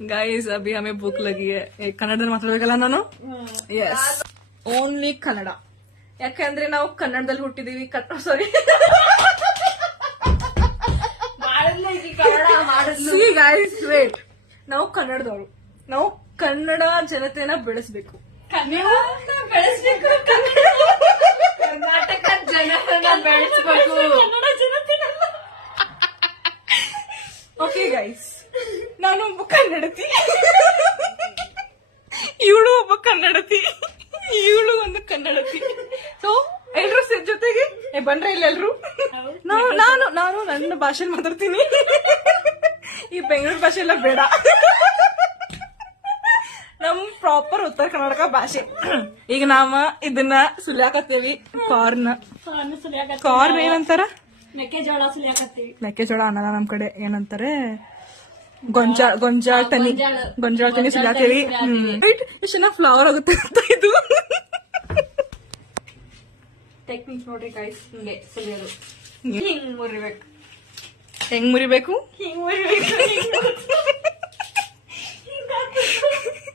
guys अभी हमें भूख लगी है ಕನ್ನಡದಲ್ಲಿ ಮಾತಾಡೋದಲ್ಲ ನಾನು ಎಸ್ ಓನ್ಲಿ ಕನ್ನಡ ಯಾಕಂದ್ರೆ ನಾವು ಕನ್ನಡದಲ್ಲಿ ಹುಟ್ಟಿದೀವಿ ಸಾರಿ ಗೈಸ್ ವೇಟ್ ನಾವು ಕನ್ನಡದವರು ನಾವು ಕನ್ನಡ ಜನತೆನ ಬೆಳೆಸ್ಬೇಕು ಕರ್ನಾಟಕ ಜನರನ್ನ ಬೆಳೆಸಬೇಕು ಕನ್ನಡ ಜನತೆನ ಓಕೆ ಗೈಸ್ ನಾನು ಒಬ್ಬ ಕನ್ನಡತಿ ಇವಳು ಒಬ್ಬ ಕನ್ನಡತಿ ಇವಳು ಒಂದು ಕನ್ನಡತಿ ಸೊ ಎಲ್ರು ಜೊತೆಗೆ ಬಂದ್ರೆ ಇಲ್ಲ ಎಲ್ರು ನಾನು ನನ್ನ ಭಾಷೆಲಿ ಮಾತಾಡ್ತೀನಿ ಈ ಬೆಂಗಳೂರು ಭಾಷೆ ಎಲ್ಲ ಬೇಡ ನಮ್ ಪ್ರಾಪರ್ ಉತ್ತರ ಕರ್ನಾಟಕ ಭಾಷೆ ಈಗ ನಾವ ಇದನ್ನ ಸುಲಿಯಾಕತ್ತೇವಿ ಕಾರ್ನ್ ಏನಂತಾರ ಮೆಕ್ಕೆಜೋಳ ಸುಲಿಯಾಕತ್ತೀವಿ ಮೆಕ್ಕೆಜೋಳ ಅನ್ನದ ನಮ್ ಕಡೆ ಏನಂತಾರೆ ಗೊಂಜಾಳ ತನಿ ಸುಲಿಯಾಕೇವಿ ಇಷ್ಟ ಫ್ಲವರ್ ಆಗುತ್ತೆ ಅಂತ ಇದು ಟೆಕ್ನಿಕ್ ನೋಡ್ರಿ ಗೈಸ್ ಹಿಂಗೆ ಸುಲಿಯೋದು ಹಿಂಗ್ ಮುರಿಬೇಕು ಹೆಂಗ್ ಮುರಿಬೇಕು ಹಿಂಗ್ ಮುರಿಬೇಕು